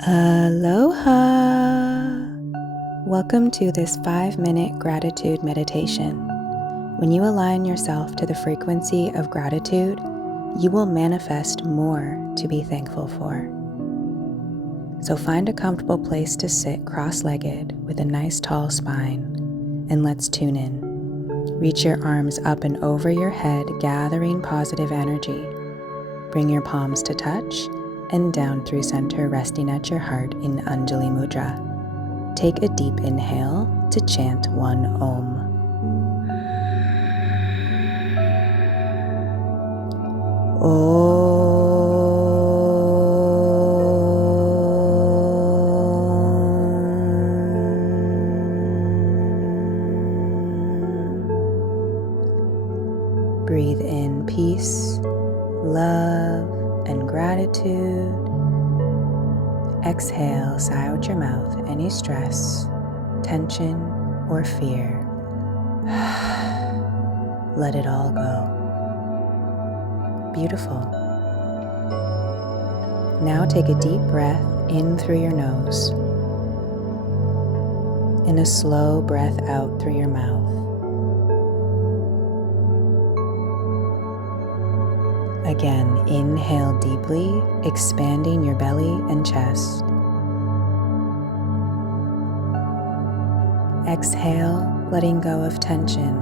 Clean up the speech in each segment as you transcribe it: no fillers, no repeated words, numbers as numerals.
Aloha! Welcome to this 5-minute gratitude meditation. When you align yourself to the frequency of gratitude, you will manifest more to be thankful for. So find a comfortable place to sit cross-legged with a nice tall spine, and let's tune in. Reach your arms up and over your head, gathering positive energy. Bring your palms to touch and down through center, resting at your heart in Anjali Mudra. Take a deep inhale to chant one Om. Om. Breathe in peace, love, and gratitude. Exhale, sigh out your mouth any stress, tension, or fear. Let it all go. Beautiful. Now take a deep breath in through your nose and a slow breath out through your mouth. Again, inhale deeply, expanding your belly and chest. Exhale, letting go of tension,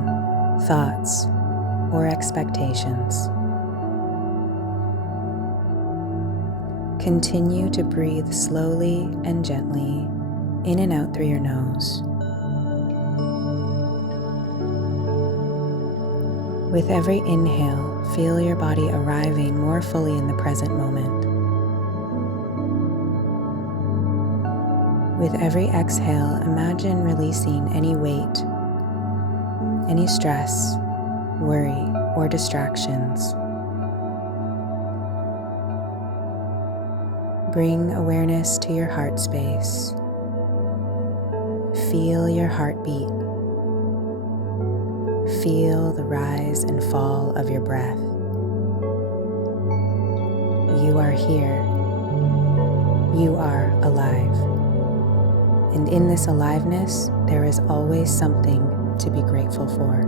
thoughts, or expectations. Continue to breathe slowly and gently in and out through your nose. With every inhale, feel your body arriving more fully in the present moment. With every exhale, imagine releasing any weight, any stress, worry, or distractions. Bring awareness to your heart space. Feel your heartbeat. Feel the rise and fall of your breath. You are here. You are alive. And in this aliveness, there is always something to be grateful for.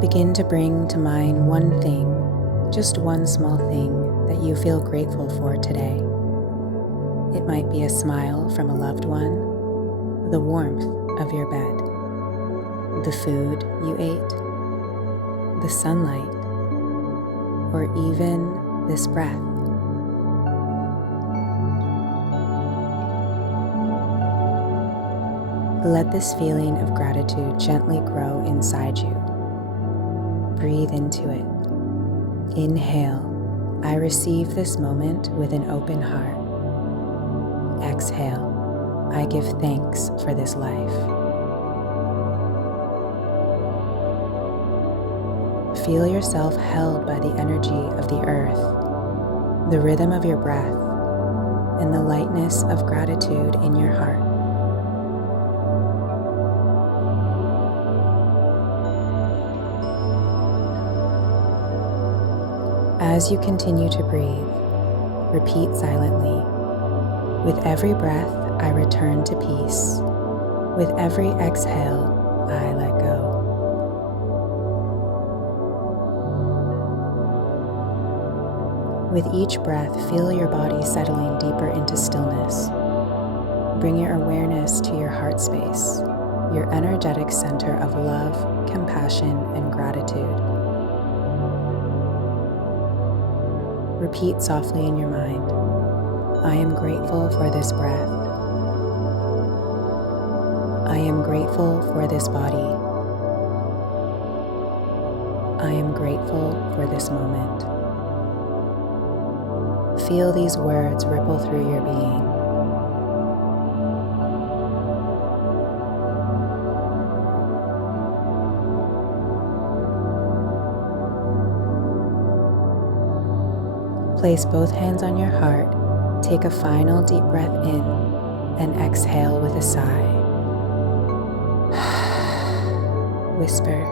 Begin to bring to mind one thing, just one small thing that you feel grateful for today. It might be a smile from a loved one, the warmth of your bed, the food you ate, the sunlight, or even this breath. Let this feeling of gratitude gently grow inside you. Breathe into it. Inhale, I receive this moment with an open heart. Exhale, I give thanks for this life. Feel yourself held by the energy of the earth, the rhythm of your breath, and the lightness of gratitude in your heart. As you continue to breathe, repeat silently. With every breath, I return to peace. With every exhale, I let go. With each breath, feel your body settling deeper into stillness. Bring your awareness to your heart space, your energetic center of love, compassion, and gratitude. Repeat softly in your mind, I am grateful for this breath. I am grateful for this body. I am grateful for this moment. Feel these words ripple through your being. Place both hands on your heart. Take a final deep breath in and exhale with a sigh. Whisper,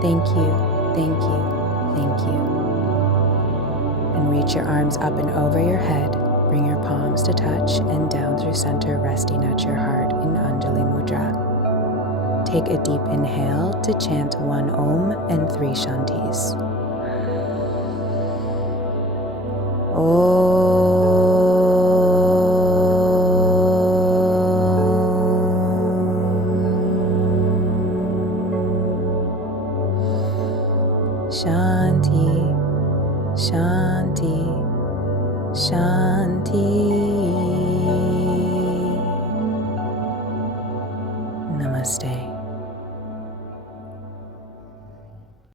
thank you, thank you, thank you. Reach your arms up and over your head. Bring your palms to touch and down through center, resting at your heart in Anjali Mudra. Take a deep inhale to chant 1 Om and 3 Shantis. Shanti, Shanti, Shanti.